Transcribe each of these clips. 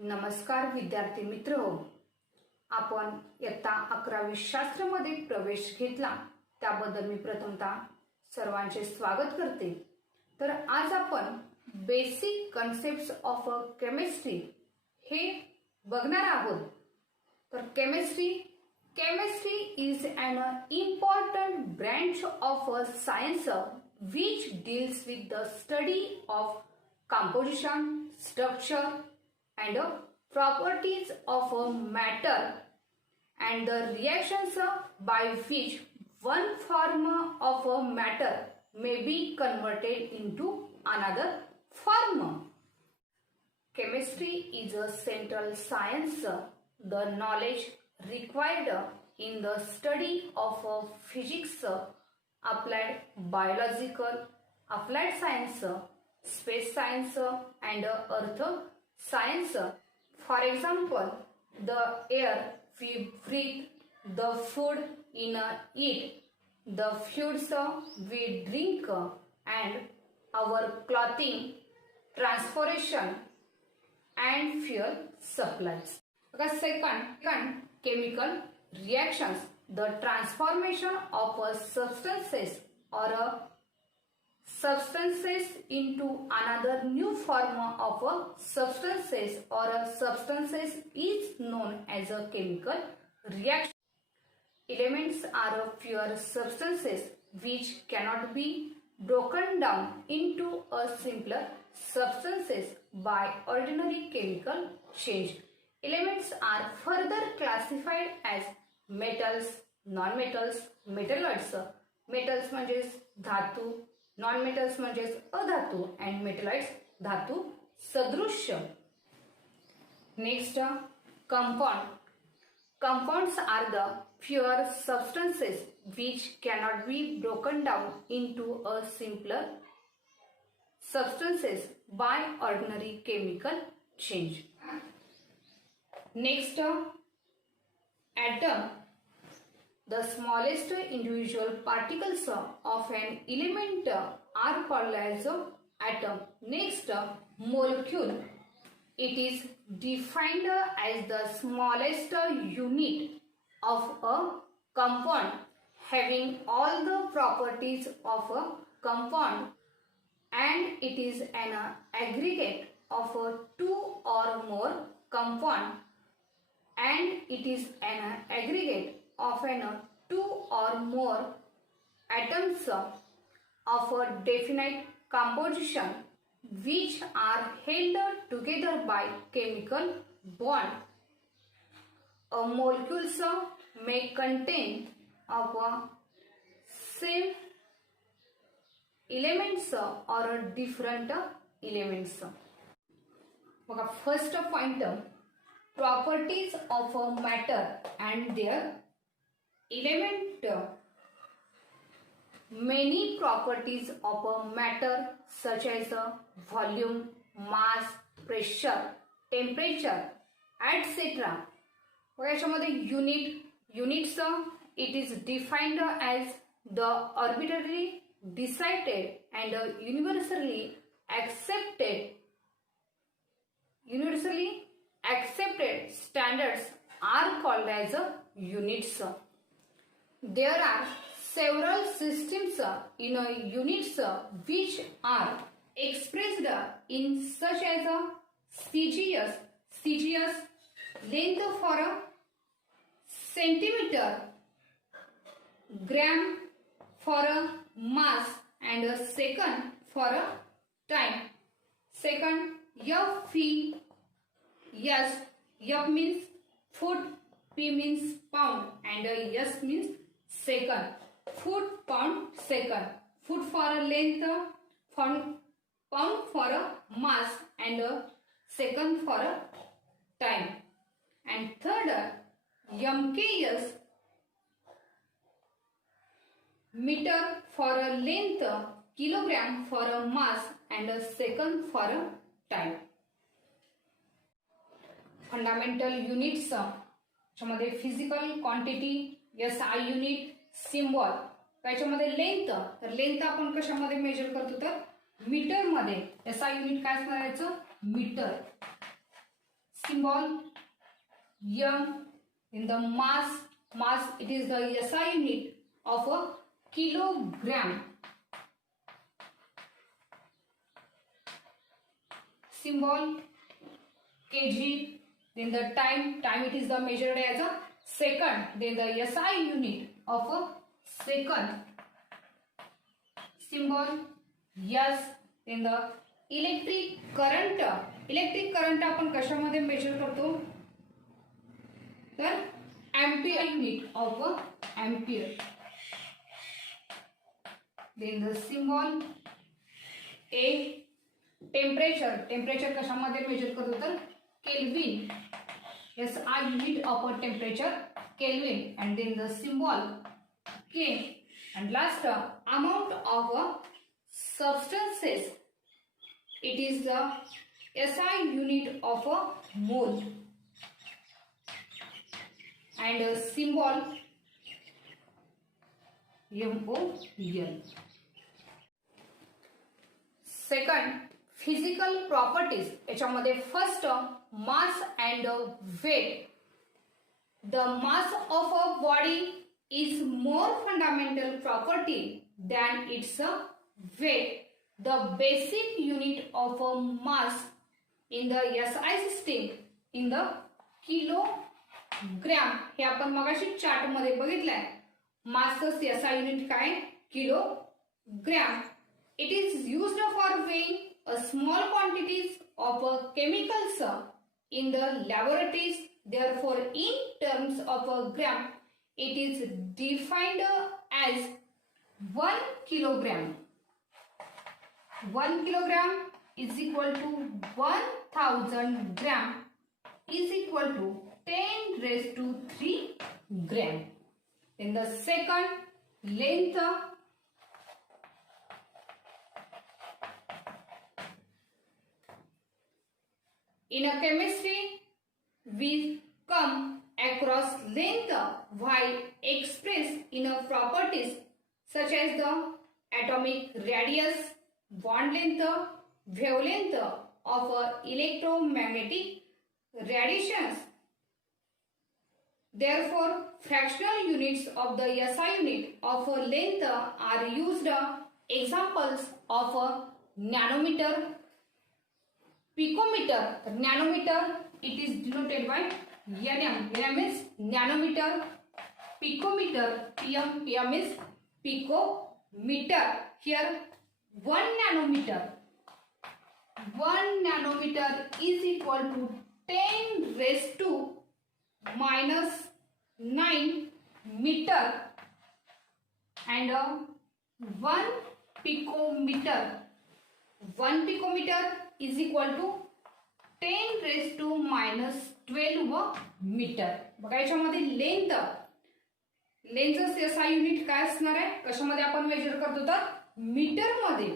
नमस्कार विद्यार्थी मित्र हो, आपण इयत्ता 11वी शास्त्रामध्ये प्रवेश घेतला त्याबद्दल मी प्रथमतः सर्वांचे स्वागत करते। तर आज आपण बेसिक कन्सेप्ट्स ऑफ केमिस्ट्री हे बघणार आहोत। तर chemistry is an important branch of science which deals with the study of composition, structure and properties of a matter and the reactions by which one form of a matter may be converted into another form. Chemistry is a central science. The knowledge required in the study of physics, applied biological, applied science, space science and earth science. For example, the air we breathe, the food in eat, the foods we drink and our clothing, transportation and fuel supplies. Second, chemical reactions, the transformation of substances or substances into another new form of substances or substances is known as a chemical reaction. Elements are pure substances which cannot be broken down into a simpler substances by ordinary chemical change. Elements are further classified as metals, non-metals, metalloids. Metals म्हणजे धातू, non-metals म्हणजे अधातू and metalloids धातू सदृश्य. Next, compound. Compounds are the pure substances which cannot be broken down into a simpler substances by ordinary chemical change. Next, atom. The smallest individual particles of an element are called as atom. Next, molecule. It is defined as the smallest unit of a compound having all the properties of a compound, and it is an aggregate of two or more compound, and it is an aggregate of two or more atoms of a definite composition which are held together by chemical bond. A molecules may contain of same elements or different elements. First point, properties of a matter and their element. Many properties of a matter such as volume, mass, pressure, temperature, etc. Units, it is defined as the arbitrarily decided and universally accepted standards are called as units. There are several systems in units which are expressed in such as CGS, length for a centimeter, gram for a mass and a second for a time. Second, FP. Yes, F means foot, P means pound and S means second. Foot, pound, second. Foot for a length, pound for a mass and second for a time. And third, MKS, meter for a length, kilogram for a mass and a second for a time. Fundamental units त्याच्यामध्ये physical quantity SI unit, symbol. त्याच्यामध्ये length, तर length आपण कशामध्ये measure करतो तर metre मध्ये. SI unit काय असणार याचं metre. symbol M. In the mass, it is the SI unit of a kilogram. Symbol kg. Then the time it is the measured as a second. Then the SI unit of a second. Symbol S. Then the electric current आपण कशामध्ये measure करतो तर ampere unit of ampere. Then the symbol A. Temperature कशामध्ये measure करतो तर kelvin. SI unit of a temperature Kelvin. And then the symbol K. And last amount of substances. It is the SI unit of a mole. And symbol MOL. Second, physical properties. याच्यामध्ये first mass and weight. The mass of a body is more fundamental property than its weight. The basic unit of a mass in the SI system in the kilogram. हे आपण मगाशी chart मध्ये बघितलंय. मासचं SI unit काय kilogram. It is used for weighing a small quantities of chemicals in the laboratories. Therefore, in terms of a gram, it is defined as 1 kilogram. 1 kilogram is equal to 1000 gram is equal to 10 raised to 3 gram. In the second, length. In a chemistry, we come across length while expressed in a properties such as the atomic radius, bond length, wavelength of electromagnetic radiations. Therefore, fractional units of the SI unit of length are used. Examples of nanometer, picometer. Nanometer, it is denoted by nm. Nm is nanometer. Picometer, pm is picometer. Here 1 nanometer. 1 nanometer is equal to 10 raised to minus 9 meter. And 1 picometer. 1 picometer is equal to 10 raised to minus 12 meter. बघा याच्यामध्ये लेंथचं SI unit काय असणार आहे कशामध्ये आपण major करतो तर metre मध्ये.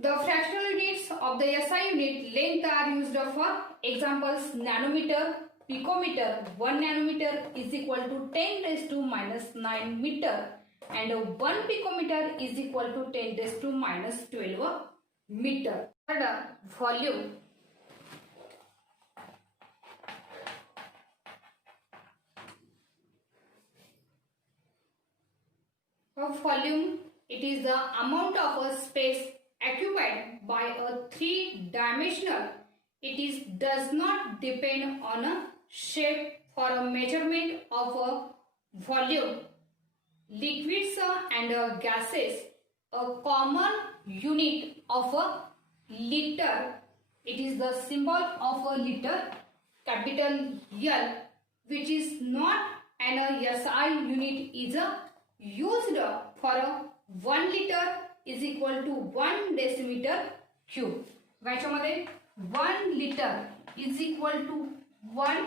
The fractional units of the SI unit length are used for examples nanometer, picometer. 1 nanometer is equal to 10 raised to minus 9 meter and 1 picometer is equal to 10 raised to minus 12 meter. Volume. Volume, it is the amount of a space occupied by a three-dimensional. It does not depend on a shape. For a measurement of a volume, liquids and gases, a common unit of a liter. It is the symbol of a liter, capital L, which is not an SI unit is used for a 1 liter is equal to 1 decimeter cube. याच्यामध्ये 1 liter is equal to 1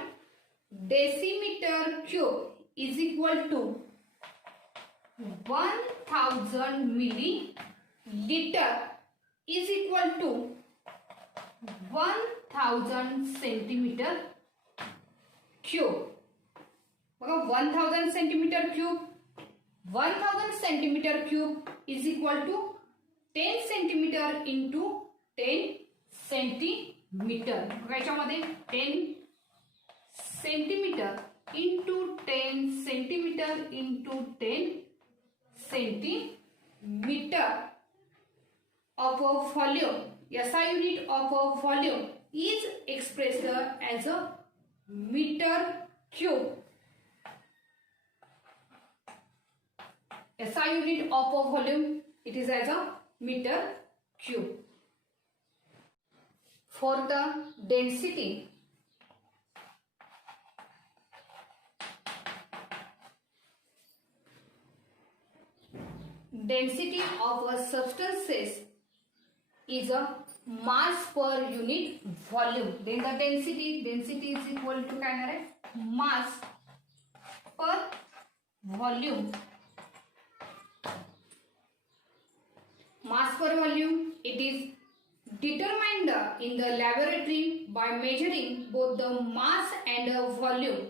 decimeter cube is equal to 1000 milliliter is equal to 1000 centimeter cube. बघा 1000 centimeter cube. 1000 centimeter cube is equal to 10 centimeter into 10 centimeter. Metre. बघा याच्यामध्ये 10 centimetre into 10 centimetre into 10 centimetre of a volume. SI unit of a volume is expressed as a meter cube. SI unit of a volume, it is as a meter cube. For the density, density of a substances is a mass per unit volume. Then the density is equal to काय आहे mass per volume. Mass per volume, it is determined in the laboratory by measuring both the mass and the volume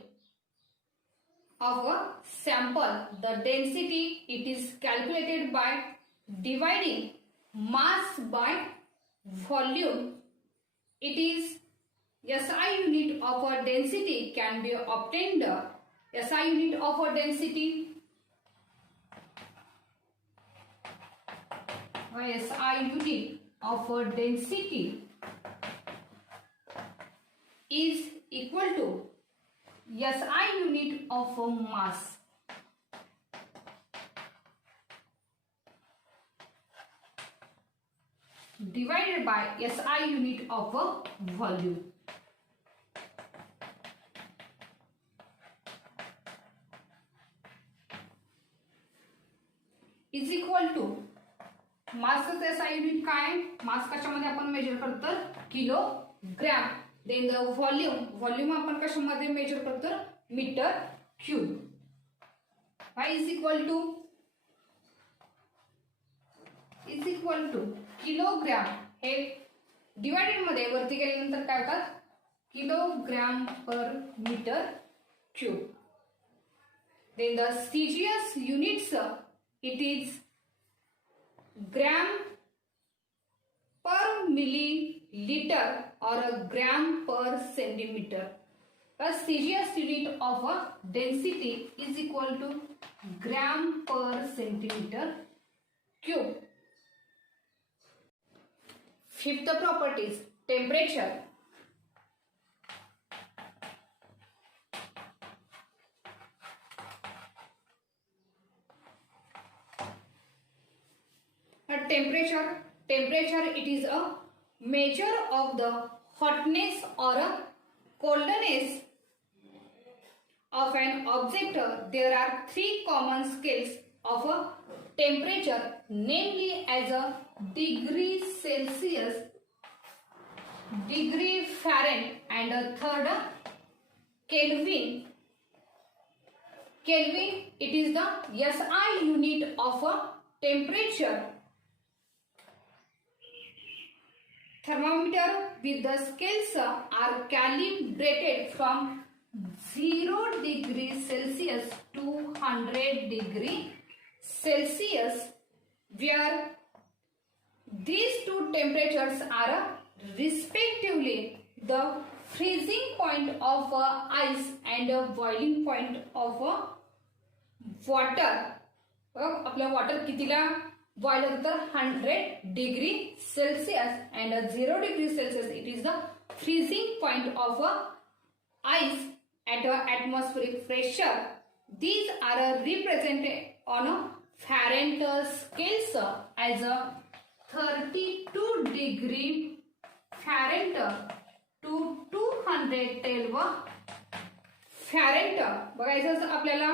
of a sample. The density, it is calculated by dividing mass by volume. It is SI unit of a density can be obtained. SI unit of a density, SI unit of a density is equal to SI unit of a mass divided by SI unit of a volume. Is equal to मासचं SI unit काय, मास कशामध्ये आपण major करतो kilogram. Then the volume आपण कशामध्ये measure करतो metre cube. Is equal to kilogram हे divided मध्ये वरती गेल्यानंतर काय होतात kilogram per metre cube. Then the CGS units, it is gram per milliliter or a gram per centimeter. A CGS unit of a density is equal to gram per centimeter cube. Fifth property is temperature. Temperature, it is a measure of the hotness or a coldness of an object. There are three common scales of a temperature, namely as a degree Celsius, degree Fahrenheit, and a third Kelvin. Kelvin, it is the SI unit of a temperature. Thermometer with the scales are calibrated from 0 degree Celsius to 100 degree Celsius, where these two temperatures are respectively the freezing point of ice and boiling point of water. आपलं water कितीला boil होतं तर 100 degree Celsius and 0 degree Celsius, it is the freezing point of ice at atmospheric pressure. These are represented on a Fahrenheit scales as a 32 degree Fahrenheit to 212 Fahrenheit. बघायचं आपल्याला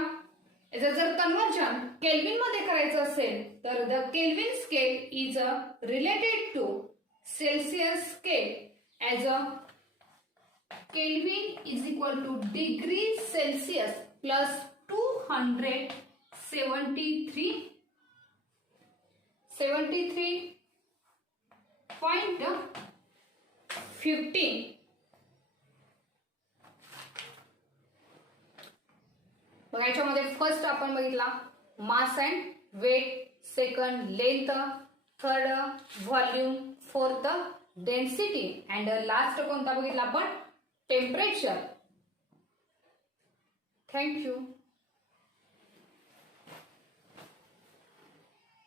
याचं जर conversion kelvin मध्ये करायचं असेल तर the kelvin scale is related to Celsius scale as a kelvin is equal to degree Celsius plus 273.15. बघा याच्यामध्ये फर्स्ट आपण बघितला mass and weight, second length, third volume, fourth density and last कोणता बघितला आपण टेम्परेचर. थँक्यू.